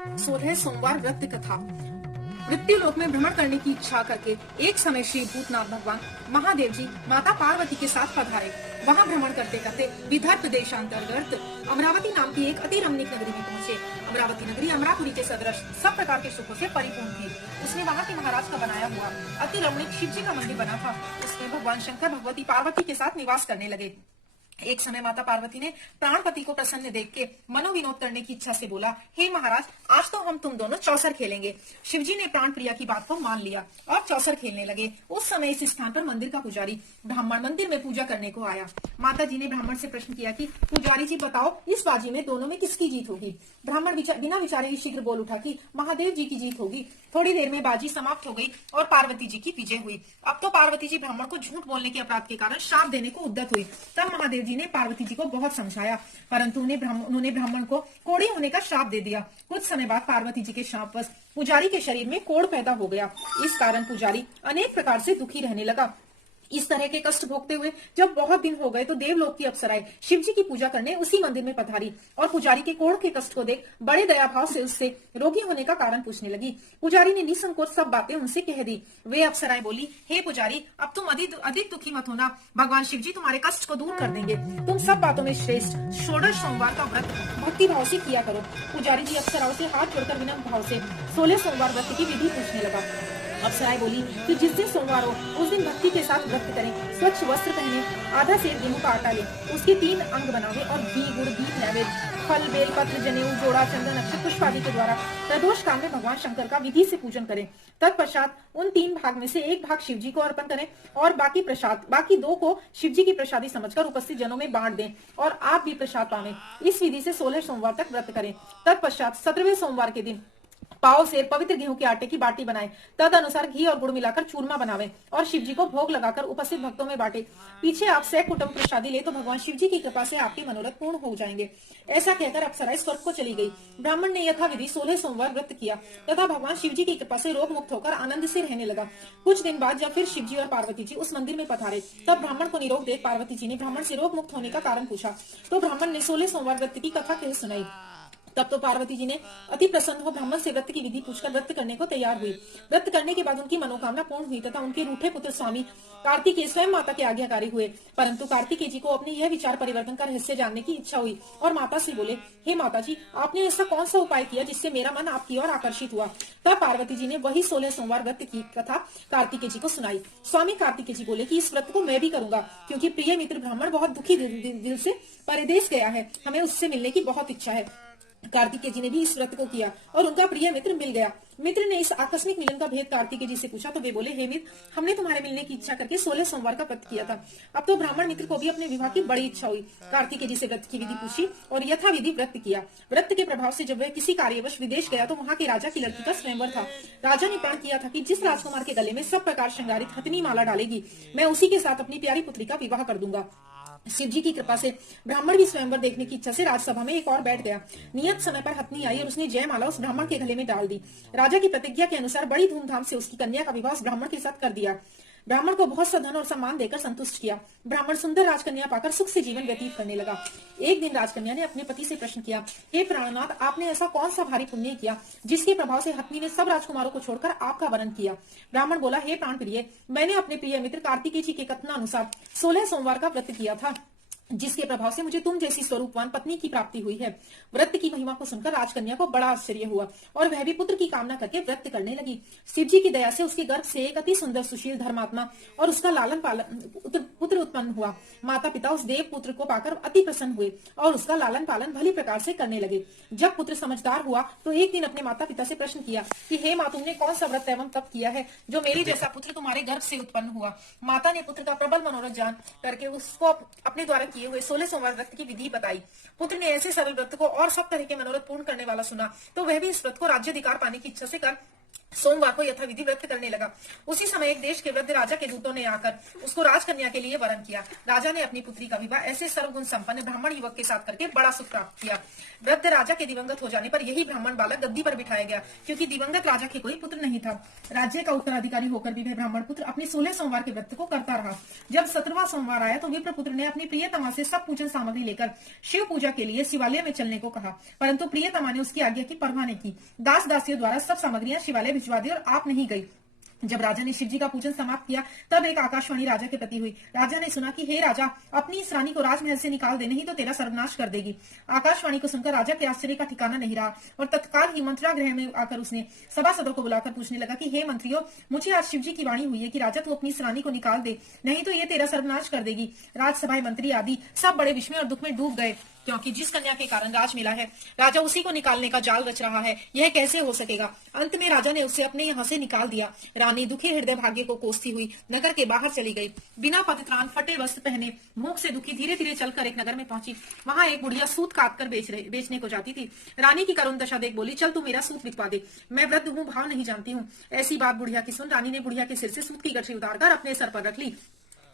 16 सोमवार व्रत कथा। मृत्यु लोक में भ्रमण करने की इच्छा करके एक समय श्री भूतनाथ भगवान महादेव जी माता पार्वती के साथ पधारे। वहां भ्रमण करते करते विदर्भ देशांतर्गत अमरावती नाम की एक अति रमणीक नगरी में पहुंचे। अमरावती नगरी अमरापुरी के सदृश सब प्रकार के सुखों से परिपूर्ण थी। उसमें वहां के महाराज का बनाया हुआ अति रमणीक शिव जी का मंदिर बना था। उसमें भगवान शंकर भगवती पार्वती के साथ निवास करने लगे। एक समय माता पार्वती ने प्राणपति को प्रसन्न देख के मनोविनोद करने की इच्छा से बोला, हे महाराज, आज तो हम तुम दोनों चौसर खेलेंगे। शिवजी ने प्राण प्रिया की बात को मान लिया और चौसर खेलने लगे। उस समय इस स्थान पर मंदिर का पुजारी ब्राह्मण मंदिर में पूजा करने को आया। माता जी ने ब्राह्मण से प्रश्न किया कि पुजारी जी बताओ, इस बाजी में दोनों में किसकी जीत होगी। ब्राह्मण बिना विचारे ही शीघ्र बोल उठा कि महादेव जी की जीत होगी। थोड़ी देर में बाजी समाप्त हो गई और पार्वती जी की विजय हुई। अब तो पार्वती जी ब्राह्मण को झूठ बोलने के अपराध के कारण श्राप देने को उद्यत हुई। तब महादेव जी ने पार्वती जी को बहुत समझाया, परंतु उन्होंने ब्राह्मण को कोढ़ी होने का श्राप दे दिया। कुछ समय बाद पार्वती जी के श्रापवश पुजारी के शरीर में कोढ़ पैदा हो गया। इस कारण पुजारी अनेक प्रकार से दुखी रहने लगा। इस तरह के कष्ट भोगते हुए जब बहुत दिन हो गए तो देवलोक की अप्सराएं शिव जी की पूजा करने उसी मंदिर में पधारी और पुजारी के कोढ़ के कष्ट को देख बड़े दया भाव से उससे रोगी होने का कारण पूछने लगी। पुजारी ने निसंकोच सब बातें उनसे कह दी। वे अप्सराएं बोली, हे पुजारी, अब तुम अधिक दुखी मत होना। भगवान शिव जी तुम्हारे कष्ट को दूर कर देंगे। तुम सब बातों में श्रेष्ठ षोडश सोमवार का व्रत भक्ति भाव से किया करो। पुजारी जी अप्सराओं से हाथ जोड़कर विनम्र भाव से 16 सोमवार व्रत की विधि पूछने लगा। अप्सराएं बोली कि जिस दिन सोमवार हो उस दिन भक्ति के साथ व्रत करें, स्वच्छ वस्त्र पहने, आधा सेर गेहूं का आटा ले, उसके 3 अंग बनावे और घी गुड़ दीप नैवेद्य फल बेलपत्र जनेऊ जोड़ा चंदन अक्षत पुष्प आदि के द्वारा प्रदोष काल में भगवान शंकर का विधि से पूजन करें। तत्पश्चात उन 3 भाग में से एक भाग शिव जी को अर्पण करें और बाकी 2 को शिव जी की प्रसादी समझकर उपस्थित जनों में बांट दें और आप भी प्रसाद पावें। इस विधि से 16 सोमवार तक व्रत करें। तत्पश्चात 17वें सोमवार के दिन पाव से पवित्र गेहूं के आटे की बाटी बनाएं, तद अनुसार घी और गुड़ मिलाकर चूरमा बनावें और शिव जी को भोग लगाकर उपस्थित भक्तों में बांटे। पीछे आप सह कुटुंब प्रसादी ले तो भगवान शिव जी की कृपा से आपके मनोरथ पूर्ण हो जाएंगे। ऐसा कहकर अप्सराएं स्वर्ग को चली गई। ब्राह्मण ने यथाविधि 16 सोमवार व्रत किया तथा भगवान शिव जी की कृपा से रोग मुक्त होकर आनंद से रहने लगा। कुछ दिन बाद जब फिर शिव जी और पार्वती जी उस मंदिर में पधारे तब ब्राह्मण को निरोग देख पार्वती जी ने ब्राह्मण से रोग मुक्त होने का कारण पूछा तो ब्राह्मण ने 16 सोमवार व्रत की कथा कह सुनाई। तब तो पार्वती जी ने अति प्रसन्न हो ब्राह्मण से व्रत की विधि पूछकर व्रत करने को तैयार हुई। व्रत करने के बाद उनकी मनोकामना पूर्ण हुई तथा उनके रूठे पुत्र स्वामी कार्तिकेय स्वयं माता के आज्ञाकारी हुए। परंतु कार्तिकेय जी को अपने यह विचार परिवर्तन का रहस्य जानने की इच्छा हुई और माता से बोले, हे माता जी, आपने ऐसा कौन सा उपाय किया जिससे मेरा मन आपकी ओर आकर्षित हुआ। तब पार्वती जी ने वही 16 सोमवार व्रत की कथा कार्तिकेय जी को सुनाई। स्वामी कार्तिकेय जी बोले कि इस व्रत को मैं भी करूंगा, क्योंकि प्रिय मित्र ब्राह्मण बहुत दुखी दिल से परदेश गया है, हमें उससे मिलने की बहुत इच्छा है। कार्तिकेय जी ने भी इस व्रत को किया और उनका प्रिय मित्र मिल गया। मित्र ने इस आकस्मिक मिलन का भेद कार्तिकेय जी से पूछा तो वे बोले, हे मित्र, हमने तुम्हारे मिलने की इच्छा करके 16 सोमवार का व्रत किया था। अब तो ब्राह्मण मित्र को भी अपने विवाह की बड़ी इच्छा हुई। कार्तिकेय जी से व्रत की विधि पूछी और यथाविधि व्रत किया। व्रत के प्रभाव से जब वह किसी कार्यवश विदेश गया तो वहाँ के राजा की लड़की का स्वयंवर था। राजा ने प्रण किया था कि जिस राजकुमार के गले में सब प्रकार श्रृंगारित हथनी माला डालेगी, मैं उसी के साथ अपनी प्यारी पुत्री का विवाह कर दूंगा। शिव जी की कृपा से ब्राह्मण भी स्वयंवर देखने की इच्छा से राजसभा में एक और बैठ गया। नियत समय पर हथनी आई और उसने जयमाला उस ब्राह्मण के गले में डाल दी। राजा की प्रतिज्ञा के अनुसार बड़ी धूमधाम से उसकी कन्या का विवाह उस ब्राह्मण के साथ कर दिया। ब्राह्मण को बहुत सा धन और सम्मान देकर संतुष्ट किया। ब्राह्मण सुंदर राजकन्या पाकर सुख से जीवन व्यतीत करने लगा। एक दिन राजकन्या ने अपने पति से प्रश्न किया, हे प्राणनाथ, आपने ऐसा कौन सा भारी पुण्य किया जिसके प्रभाव से हथनी ने सब राजकुमारों को छोड़कर आपका वरण किया। ब्राह्मण बोला, हे प्राण प्रिय, मैंने अपने प्रिय मित्र कार्तिकेय जी के कथनानुसार 16 सोमवार का व्रत किया था, जिसके प्रभाव से मुझे तुम जैसी स्वरूपवान पत्नी की प्राप्ति हुई है। व्रत की महिमा को सुनकर राजकन्या को बड़ा आश्चर्य हुआ और वह भी पुत्र की कामना करके व्रत करने लगी। शिव जी की दया से उसके गर्भ से एक अति सुंदर सुशील धर्मात्मा और उसका लालन पालन पुत्र उत्पन्न हुआ। माता पिता उस देव पुत्र को पाकर अति प्रसन्न हुए और उसका लालन पालन भली प्रकार से करने लगे। जब पुत्र समझदार हुआ तो एक दिन अपने माता पिता से प्रश्न किया कि हे माँ, तुमने कौन सा व्रत एवं तप किया है जो मेरे जैसा पुत्र तुम्हारे गर्भ से उत्पन्न हुआ। माता ने पुत्र का प्रबल मनोरथ जान करके उसको अपने द्वारा किए हुए 16 सोमवार व्रत की विधि बताई। पुत्र ने ऐसे सरल व्रत को और सब तरह के मनोरथ पूर्ण करने वाला सुना तो वह भी इस व्रत को राज्याधिकार पाने की इच्छा से कर सोमवार को यथाविधि व्रत करने लगा। उसी समय एक देश के वृद्ध राजा के दूतों ने आकर उसको राजकन्या के लिए वरण किया। राजा ने अपनी पुत्री का विवाह ऐसे सर्वगुण संपन्न ब्राह्मण युवक के साथ करके बड़ा सुख प्राप्त किया। वृद्ध राजा के दिवंगत हो जाने पर यही ब्राह्मण बालक गद्दी पर बिठाया गया, क्योंकि दिवंगत राजा के कोई पुत्र नहीं था। राज्य का उत्तराधिकारी होकर भी वह ब्राह्मण पुत्र अपने 16 सोमवार के व्रत को करता रहा। जब 17वां सोमवार आया तो विप्रपुत्र ने अपनी प्रियतमा से सब पूजन सामग्री लेकर शिव पूजा के लिए शिवालय में चलने को कहा, परंतु प्रियतमा ने उसकी आज्ञा की परवाह नहीं की। दास दासियों द्वारा सब सामग्रियां शिवालय भिजवा दी और आप नहीं गई। जब राजा ने शिवजी का पूजन समाप्त किया तब एक आकाशवाणी राजा के प्रति हुई। राजा ने सुना कि हे राजा, अपनी इस रानी को राजमहल से निकाल दे, नहीं तो तेरा सर्वनाश कर देगी। आकाशवाणी को सुनकर राजा के आश्चर्य का ठिकाना नहीं रहा और तत्काल ही मंत्रागृह में आकर उसने सभासदों को बुलाकर पूछने लगा कि हे मंत्रियों, मुझे आज शिवजी की वाणी हुई है कि राजा तू अपनी इस रानी को निकाल दे, नहीं तो ये तेरा सर्वनाश कर देगी। राजसभा मंत्री आदि सब बड़े विस्मय और दुख में डूब गए, क्योंकि जिस कन्या के कारण राज मिला है राजा उसी को निकालने का जाल रच रहा है। यह कैसे हो सकेगा? अंत में राजा ने उसे अपने यहाँ से निकाल दिया। रानी दुखी हृदय भाग्य को कोसती हुई नगर के बाहर चली गई। बिना पतित्राण, फटे वस्त्र पहने, भूख से दुखी धीरे धीरे चलकर एक नगर में पहुंची। वहां एक बुढ़िया सूत काट कर बेचने को जाती थी। रानी की करुण दशा देख बोली, चल तू मेरा सूत बिकवा दे, मैं वृद्ध हूँ, भाव नहीं जानती हूँ। ऐसी बात बुढ़िया की सुन रानी ने बुढ़िया के सिर से सूत की गठरी उतारकर अपने सर पर रख ली।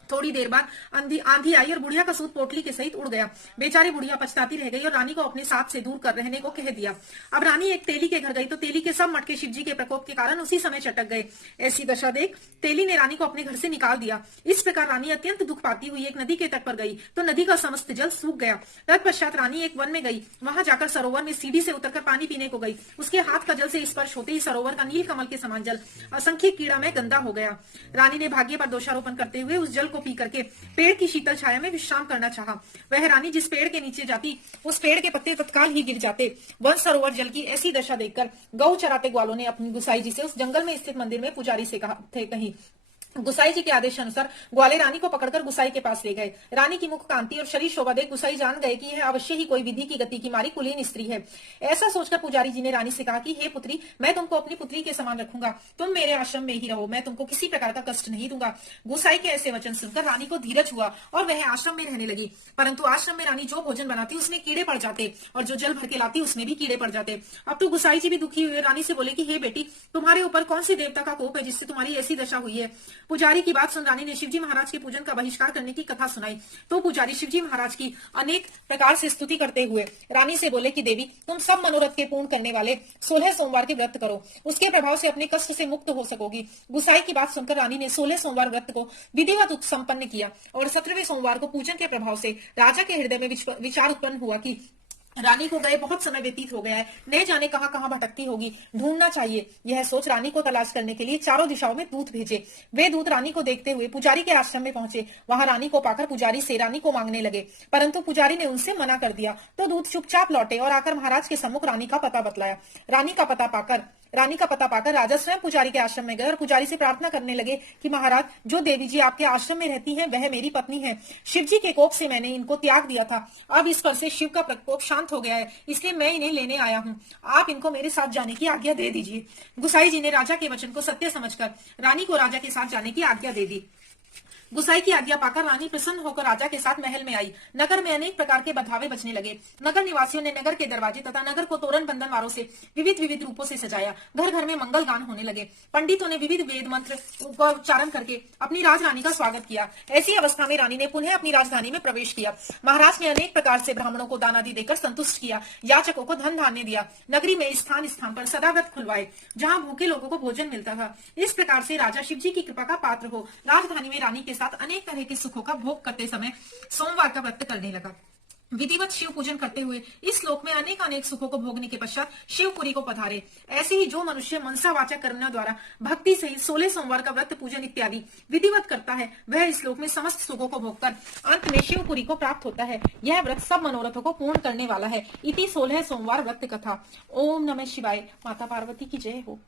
थोड़ी देर बाद आंधी आई और बुढ़िया का सूत पोटली के सहित उड़ गया। बेचारी बुढ़िया पछताती रह गई और रानी को अपने साथ से दूर कर रहने को कह दिया। अब रानी एक तेली के घर गई तो तेली के सब मटके शिवजी के प्रकोप के कारण उसी समय चटक गए। ऐसी दशा देख तेली ने रानी को अपने घर से निकाल दिया। इस प्रकार रानी अत्यंत दुख पाती हुई एक नदी के तट पर गई तो नदी का समस्त जल सूख गया। तत्पश्चात रानी एक वन में गई। वहां जाकर सरोवर में सीढ़ी से उतरकर पानी पीने को गई। उसके हाथ का जल से स्पर्श होते ही सरोवर का नील कमल के समान जल असंख्य कीड़ा में गंदा हो गया। रानी ने भाग्य पर दोषारोपण करते हुए उस जल को पी करके पेड़ की शीतल छाया में विश्राम करना चाहा। वह रानी जिस पेड़ के नीचे जाती उस पेड़ के पत्ते तत्काल ही गिर जाते। वन सरोवर जल की ऐसी दशा देखकर गौ चराते ग्वालों ने अपनी गुसाई जी से उस जंगल में स्थित मंदिर में पुजारी से कही। गुसाई जी के आदेश अनुसार ग्वाले रानी को पकड़कर गुसाई के पास ले गए। रानी की मुख कांति और शरीर शोभा देख गुसाई जान गए कि यह अवश्य ही कोई विधि की गति की मारी कुलीन स्त्री है। ऐसा सोचकर पुजारी जी ने रानी से कहा कि हे पुत्री, मैं तुमको अपनी पुत्री के समान रखूंगा, तुम मेरे आश्रम में ही रहो, मैं तुमको किसी प्रकार का कष्ट नहीं दूंगा। गुसाई के ऐसे वचन सुनकर रानी को धीरज हुआ और वह आश्रम में रहने लगी। परंतु आश्रम में रानी जो भोजन बनाती उसमें कीड़े पड़ जाते और जो जल भर के लाती उसमें भी कीड़े पड़ जाते। अब तो गुसाई जी भी दुखी हुए रानी से बोले कि हे बेटी, तुम्हारे ऊपर कौन सी देवता का कोप है जिससे तुम्हारी ऐसी दशा हुई है? पुजारी की बात सुन रानी ने शिवजी महाराज के पूजन का बहिष्कार करने की कथा सुनाई। तो पुजारी शिवजी महाराज की अनेक प्रकार से स्तुति करते हुए रानी से बोले कि देवी, तुम सब मनोरथ के पूर्ण करने वाले 16 सोमवार के व्रत करो, उसके प्रभाव से अपने कष्ट से मुक्त हो सकोगी। गुसाई की बात सुनकर रानी ने 16 सोमवार व्रत को विधिवत संपन्न किया और 17वें सोमवार को पूजन के प्रभाव से राजा के हृदय में विचार उत्पन्न हुआ कि रानी को गए बहुत समय व्यतीत हो गया है, न जाने कहां कहां भटकती होगी, ढूंढना चाहिए। यह सोच रानी को तलाश करने के लिए चारों दिशाओं में दूत भेजे। वे दूत रानी को देखते हुए पुजारी के आश्रम में पहुंचे। वहां रानी को पाकर पुजारी से रानी को मांगने लगे, परंतु पुजारी ने उनसे मना कर दिया। तो दूत चुपचाप लौटे और आकर महाराज के सम्मुख रानी का पता बतलाया। रानी का पता पाकर राजा स्वयं पुजारी के आश्रम में गए और पुजारी से प्रार्थना करने लगे कि महाराज, जो देवी जी आपके आश्रम में रहती हैं वह मेरी पत्नी है। शिवजी के कोप से मैंने इनको त्याग दिया था, अब इस पर से शिव का प्रकोप शांत हो गया है, इसलिए मैं इन्हें लेने आया हूँ। आप इनको मेरे साथ जाने की आज्ञा दे दीजिए। गुसाई जी ने राजा के वचन को सत्य समझकर रानी को राजा के साथ जाने की आज्ञा दे दी। गुसाई की आज्ञा पाकर रानी प्रसन्न होकर राजा के साथ महल में आई। नगर में अनेक प्रकार के बधावे बजने लगे। नगर निवासियों ने नगर के दरवाजे तथा नगर को तोरण बंधन वारों से विविध रूपों से सजाया। घर घर में मंगल गान होने लगे। पंडितों ने विविध वेद मंत्र का उच्चारण करके अपनी राजरानी का स्वागत किया। ऐसी अवस्था में रानी ने पुनः अपनी राजधानी में प्रवेश किया। महाराज ने अनेक प्रकार से ब्राह्मणों को दान आदि देकर संतुष्ट किया। याचकों को धन धान्य दिया। नगरी में स्थान स्थान पर सदाव्रत खुलवाए, जहाँ भूखे लोगों को भोजन मिलता था। इस प्रकार से राजा शिवजी की कृपा का पात्र हो राजधानी में रानी के साथ अनेक तरह के सुखों का भोग करते समय सोमवार का व्रत करने लगा। विधिवत शिव पूजन करते हुए इस लोक में अनेक सुखों को भोगने के पश्चात शिवपुरी को पधारे। ऐसे ही जो मनुष्य मनसा वाचा कर्म द्वारा भक्ति सहित 16 सोमवार का व्रत पूजन इत्यादि विधिवत करता है, वह इस लोक में समस्त सुखों को भोगकर अंत में शिवपुरी को प्राप्त होता है। यह व्रत सब मनोरथों को पूर्ण करने वाला है। इति 16 सोमवार व्रत कथा। ओम नमः शिवाय। माता पार्वती की जय हो।